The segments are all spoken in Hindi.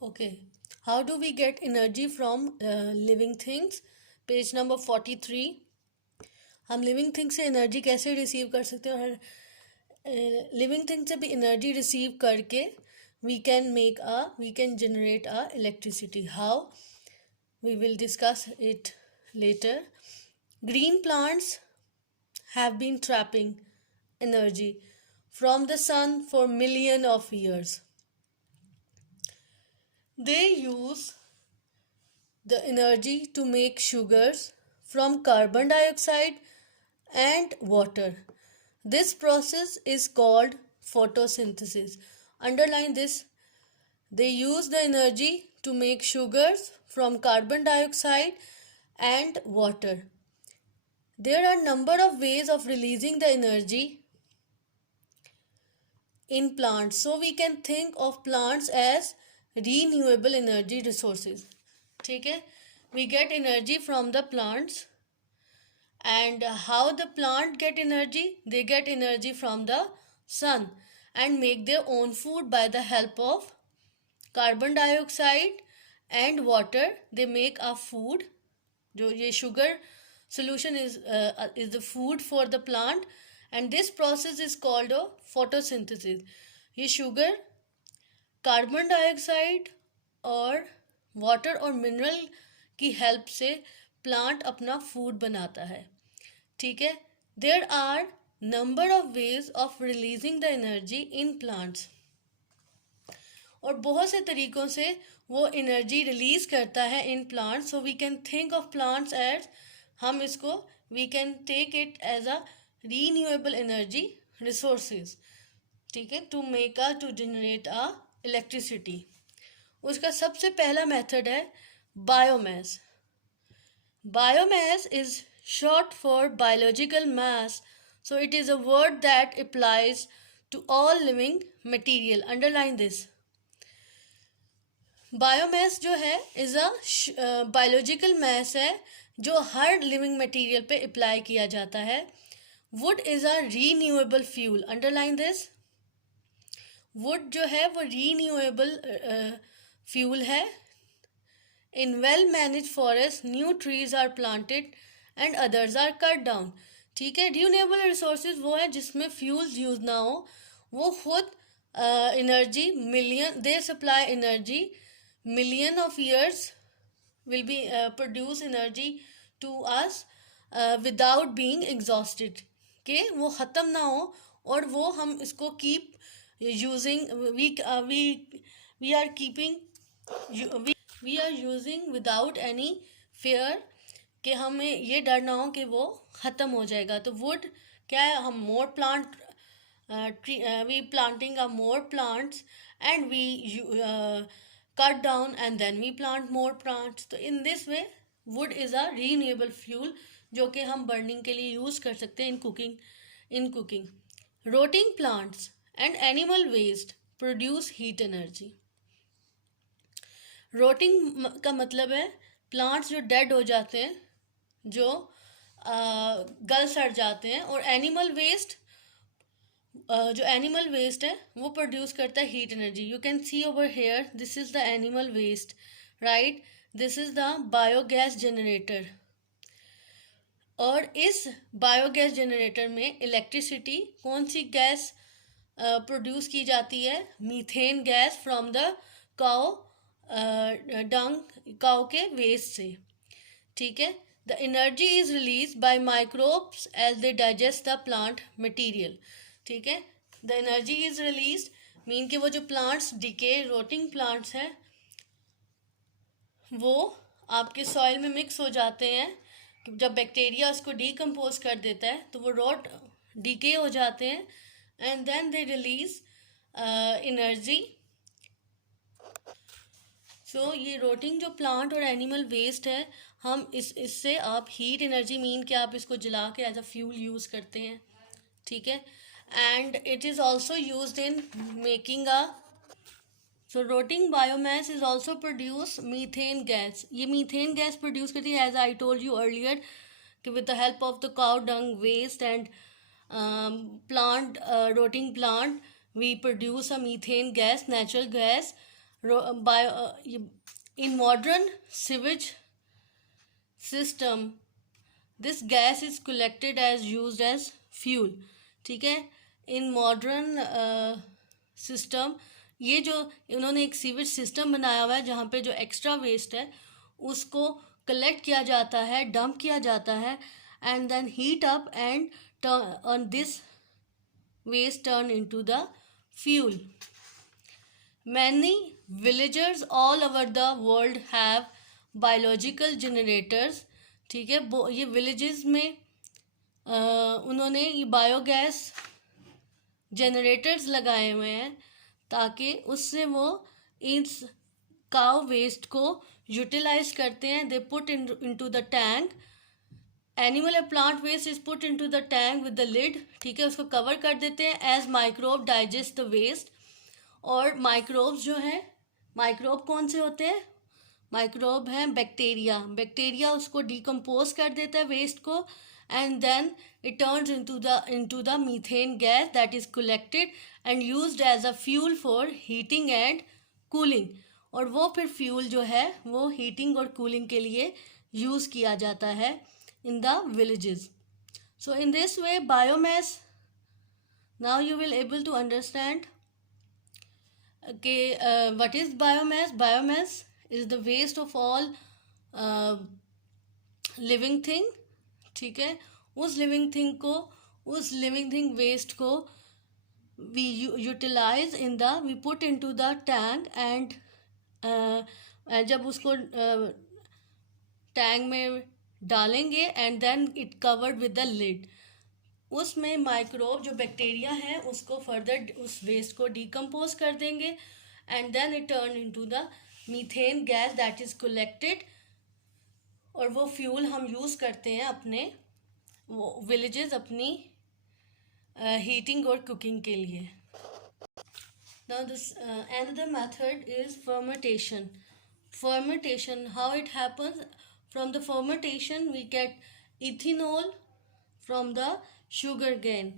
Okay. How do we get energy from living things? Page number 43. हम लिविंग थिंग से एनर्जी कैसे रिसीव कर सकते हैं और लिविंग थिंग से भी एनर्जी रिसीव करके we can generate a electricity. How? We will discuss it later. Green plants have been trapping energy from the sun for millions of years. They use the energy to make sugars from carbon dioxide and water. This process is called photosynthesis. Underline this. They use the energy to make sugars from carbon dioxide and water. There are number of ways of releasing the energy in plants. So we can think of plants as renewable energy resources. ठीक है? We get energy from the plants. And how the plant get energy? They get energy from the sun and make their own food by the help of carbon dioxide and water. They make a food. जो ये sugar solution is the food for the plant, and this process is called a photosynthesis. ये sugar कार्बन डाइऑक्साइड और वाटर और मिनरल की हेल्प से प्लांट अपना फूड बनाता है. ठीक है? There are number of ways of releasing the energy in plants. और बहुत से तरीक़ों से वो एनर्जी रिलीज़ करता है in plants. So we can think of plants as, हम इसको we can take it as a renewable energy resources. ठीक है? To generate a electricity. उसका सबसे पहला मेथड है biomass. Biomass is short for biological mass, so it is a word that applies to all living material. Underline this. Biomass जो है इज अ बायोलॉजिकल मास है जो हर लिविंग मटेरियल पे अप्लाई किया जाता है. Wood is a renewable fuel. Underline this. Wood जो है वो रीन्यूएबल फ्यूल है. In well manage forest new trees are planted and others are cut down. ठीक है? रीन्यूएबल रिसोर्सेज वो है जिसमें फ्यूल्स यूज ना हो. वो खुद energy million they supply energy million of years will be produce energy to us without being exhausted. के वो ख़त्म ना हो और वो हम इसको keep using. We are keeping we are using without any fear कि हमें ये डर ना हो कि वो ख़त्म हो जाएगा. तो wood क्या है? हम more plant we planting a more plants and we cut down and then we plant more plants. तो in this way wood is a renewable fuel जो कि हम burning के लिए use कर सकते हैं in cooking. Rotting plants and animal waste produce heat energy. Rotting का मतलब है plants जो dead हो जाते हैं, जो गल सड़ जाते हैं. और animal waste जो एनिमल वेस्ट है वो प्रोड्यूस करता है heat energy. You can see over here, this is the animal waste, right? This is the biogas generator. और इस बायोगैस जनरेटर में इलेक्ट्रिसिटी कौन सी गैस प्रोड्यूस की जाती है? Methane gas from the cow dung, cow के वेस्ट से. ठीक है? The energy is release by microbes as they digest the plant material. ठीक है? The energy is release mean कि वो जो प्लांट्स डिके रोटिंग प्लांट्स हैं वो आपके सॉइल में मिक्स हो जाते हैं. जब बैक्टीरिया उसको डीकम्पोज कर देता है तो वो रोट डिके हो जाते हैं and then they release energy. So ये रोटिंग जो प्लांट और एनिमल वेस्ट है, हम इससे आप हीट एनर्जी मीन कि आप इसको जला के एज अ फ्यूल यूज़ करते हैं. ठीक है? and it is also used in making a so rotting biomass is also produce methane gas. ये methane gas produce करती है as I told you earlier कि with the help of the cow dung waste and plant rotting plant we produce a methane gas, natural gas in modern sewage system this gas is collected as used as fuel. ठीक है, इन मॉडर्न सिस्टम ये जो उन्होंने एक सीवेज सिस्टम बनाया हुआ है जहाँ पे जो एक्स्ट्रा वेस्ट है उसको कलेक्ट किया जाता है, डंप किया जाता है, and then heat up and turn this waste turn into the fuel. Many villagers all over the world have biological generators. ठीक है, ये villages में उन्होंने ये बायोगैस जनरेटर्स लगाए हुए हैं ताकि उससे वो इस काउ वेस्ट को यूटिलाइज करते हैं. They put into the tank. Animal या plant waste is put into the tank with the lid. ठीक है, उसको कवर कर देते हैं. As microbe digest the waste. और माइक्रोब्स जो हैं, माइक्रोब कौन से होते हैं? माइक्रोब हैं बैक्टीरिया. बैक्टीरिया उसको डिकम्पोज कर देता है वेस्ट को, and then it turns into the methane gas that is collected and used as a fuel for heating and cooling. और वो फिर फ्यूल जो है वो हीटिंग और कूलिंग के लिए यूज़ किया जाता है in the villages. So in this way biomass, now you will able to understand what is biomass. Biomass is the waste of all living thing. ठीक है, उस living thing waste को we utilize we put into the tank and जब उसको टैंक में डालेंगे and then it covered with the lid. उसमें माइक्रोब जो बैक्टीरिया है उसको फर्दर उस वेस्ट को डिकम्पोज कर देंगे and then it turn into the methane gas that is collected. और वो फ्यूल हम यूज़ करते हैं अपने विलेजेस अपनी हीटिंग और कुकिंग के लिए. Now this another method is fermentation. Fermentation, how it happens? From the fermentation we get ethanol from the sugar cane,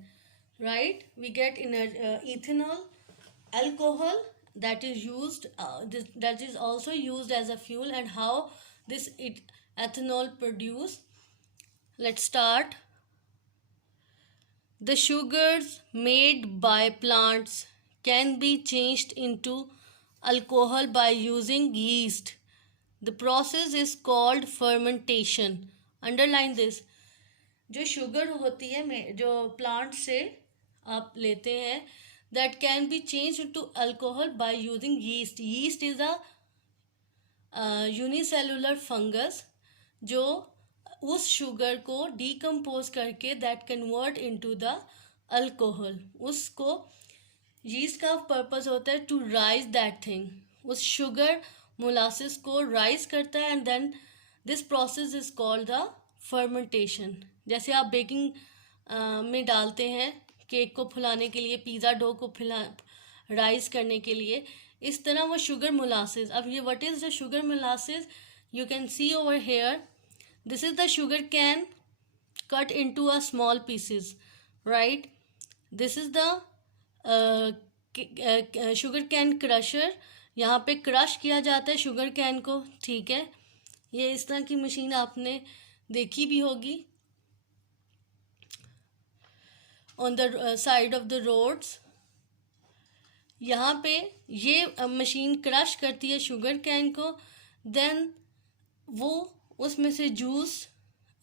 right? We get ethanol, alcohol that is used that is also used as a fuel. And how this ethanol produce? Let's start. The sugars made by plants can be changed into alcohol by using yeast. The process is called fermentation. Underline this. जो शुगर होती है जो प्लांट से आप लेते हैं that can be changed into alcohol by using yeast. Yeast is a unicellular fungus जो उस शुगर को डिकम्पोज करके that convert into the alcohol. उसको yeast का पर्पस होता है to rise that thing. उस शुगर मोलासिस को राइज करता है and then this process is called the fermentation. जैसे आप बेकिंग में डालते हैं केक को फुलाने के लिए, पिज़्ज़ा डो को राइज करने के लिए, इस तरह वो शुगर मोलासिस. अब ये what is the sugar molasses? You can see over here. This is the sugar cane cut into a small pieces, right? This is the sugar cane crusher. यहाँ पे क्रश किया जाता है शुगर कैन को. ठीक है, ये इस तरह की मशीन आपने देखी भी होगी on the side of the roads. यहाँ पे ये मशीन क्रश करती है शुगर कैन को, देन वो उसमें से जूस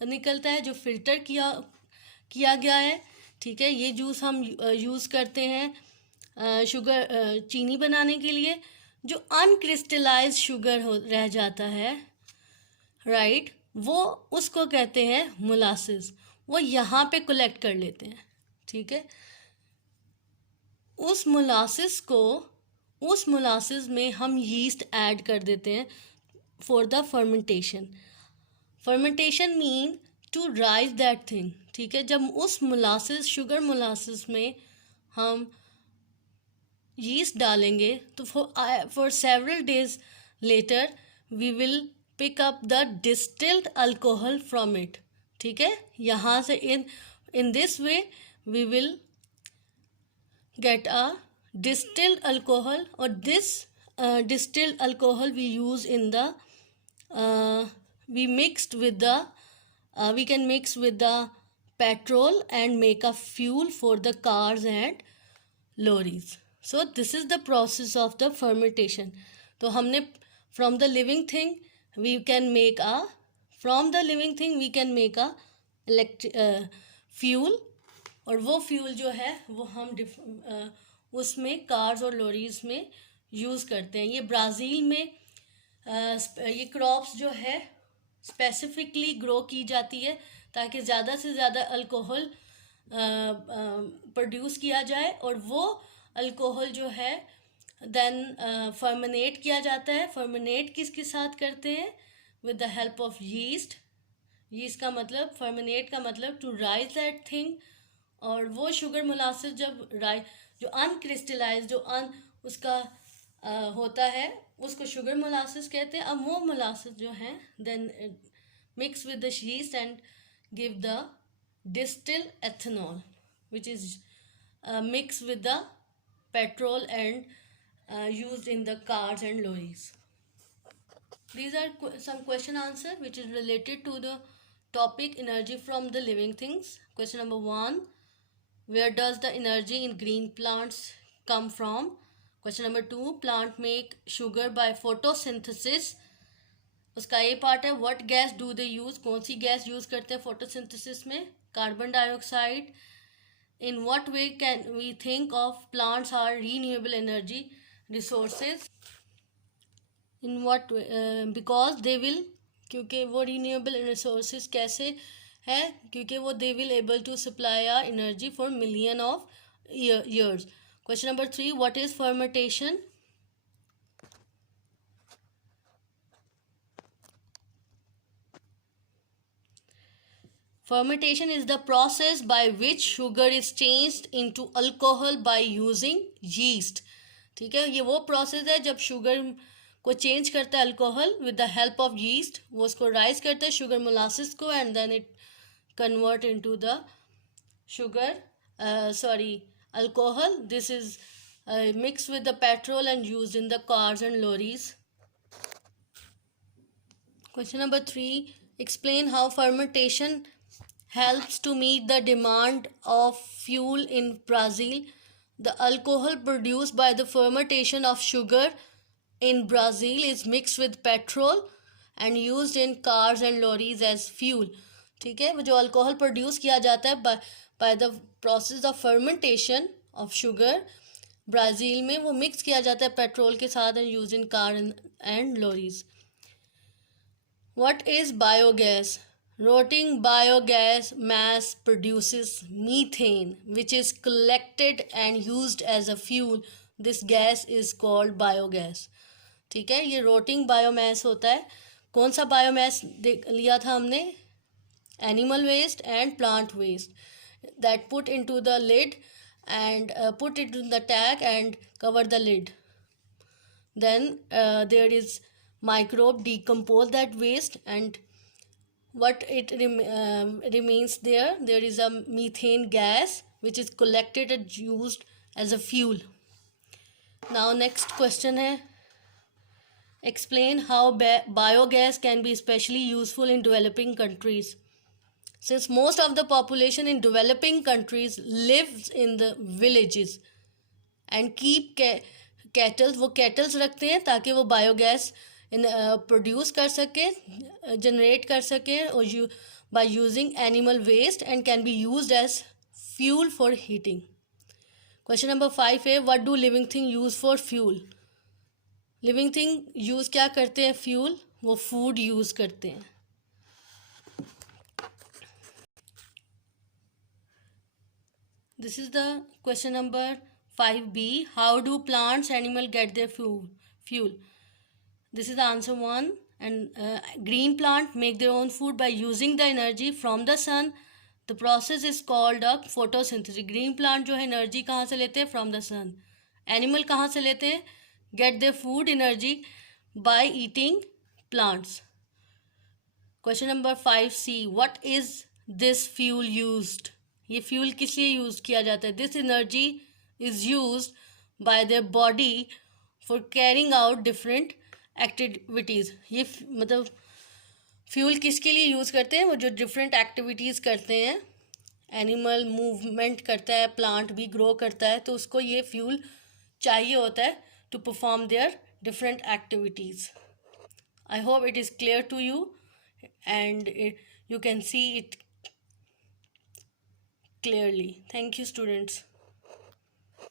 निकलता है जो फिल्टर किया गया है. ठीक है, ये जूस हम यूज़ करते हैं शुगर चीनी बनाने के लिए. जो अनक्रिस्टलाइज शुगर रह जाता है, राइट, वो उसको कहते हैं मोलासिस. वो यहाँ पे कलेक्ट कर लेते हैं. ठीक है, उस मोलासिस में हम यीस्ट ऐड कर देते हैं for the fermentation. Fermentation mean to rise that thing. ठीक है, जब उस शुगर मोलासिस में हम यीस्ट डालेंगे तो for several days later we will pick up the distilled alcohol from it. ठीक है, यहाँ से in this way we will get a distilled alcohol, or this distilled alcohol we use in the we mixed with the we can mix with the petrol and make a fuel for the cars and lorries. So this is the process of the fermentation. तो हमने from the living thing we can make a fuel, और वो फ्यूल जो है वो हम उसमें कार्स और लॉरीज में यूज़ करते हैं. ये ब्राज़ील में ये क्रॉप्स जो है स्पेसिफिकली ग्रो की जाती है ताकि ज़्यादा से ज़्यादा अल्कोहल प्रोड्यूस किया जाए, और वो अल्कोहल जो है देन फर्मिनेट किया जाता है. फर्मिनेट किसके साथ करते हैं? With the help of yeast. Yeast का मतलब, फर्मिनेट का मतलब टू राइज दैट थिंग. और वो शुगर मोलासेस जब जो अनक्रिस्टलाइज जो उसका होता है उसको शुगर मोलासेस कहते हैं. अब वो मोलासेस जो हैं then mix with the yeast and give the distil ethanol which is mix with the petrol and used in the cars and lorries. These are some question answer which is related to the topic energy from the living things. Question number 1, where does the energy in green plants come from? Question number 2, plant make sugar by photosynthesis. उसका ये पार्ट है, what gas do they use? कौन सी गैस यूज़ करते हैं photosynthesis में? Carbon dioxide. In what way can we think of plants are renewable energy resources? In what way? Because they will, क्योंकि वो renewable resources कैसे है? क्योंकि वो they will able to supply our energy for million of years. Question number 3, what is fermentation? Fermentation is the process by which sugar is changed into alcohol by using yeast. ठीक है, ये वो प्रोसेस है जब शुगर को चेंज करता है alcohol with the help of yeast. वो उसको राइज करता है शुगर मोलासिस को and then it convert into the sugar alcohol. This is mix with the petrol and used in the cars and lorries. Question number 3, explain how fermentation helps to meet the demand of fuel in Brazil. The alcohol produced by the fermentation of sugar in Brazil is mixed with petrol and used in cars and lorries as fuel. ठीक है, वो जो अल्कोहल प्रोड्यूस किया जाता है by the process of fermentation of sugar, Brazil में वो मिक्स किया जाता है पेट्रोल के साथ and used in car and lorries. What is biogas? Rotting biogas mass produces methane which is collected and used as a fuel. This gas is called biogas. ठीक है, ये rotting biomass होता है. कौन सा biomass लिया था हमने? Animal waste and plant waste that put into the lid and put it in the tank and cover the lid. Then there is microbe decompose that waste and what it remains there is a methane gas which is collected and used as a fuel. Now next question है, explain how biogas can be especially useful in developing countries. Since most of the population in developing countries lives in the villages and keep cattle, वो kettles रखते हैं ताकि वो बायोगैस प्रोड्यूस कर सके, जनरेट कर सके और by using animal waste and can be used as fuel for heating. Question number 5 है, what do living thing use for fuel? Living thing use क्या करते हैं फ्यूल? वो फूड यूज़ करते हैं. This is the question number 5b. How do plants, animal get their fuel? This is the answer 1. And green plant make their own food by using the energy from the sun. The process is called a photosynthesis. Green plant जो है एनर्जी कहाँ से लेते हैं? From the sun. Animal कहाँ से लेते हैं? Get their food energy by eating plants. Question number 5c. What is this fuel used? ये फ्यूल किस लिए यूज़ किया जाता है? This energy is used by their body for carrying out different activities. ये मतलब फ्यूल किसके लिए यूज़ करते हैं? वो जो डिफरेंट एक्टिविटीज़ करते हैं, एनिमल मूवमेंट करता है, प्लांट भी ग्रो करता है, तो उसको ये फ्यूल चाहिए होता है to perform their different activities. I hope it is clear to you, and you can see it clearly. Thank you, students.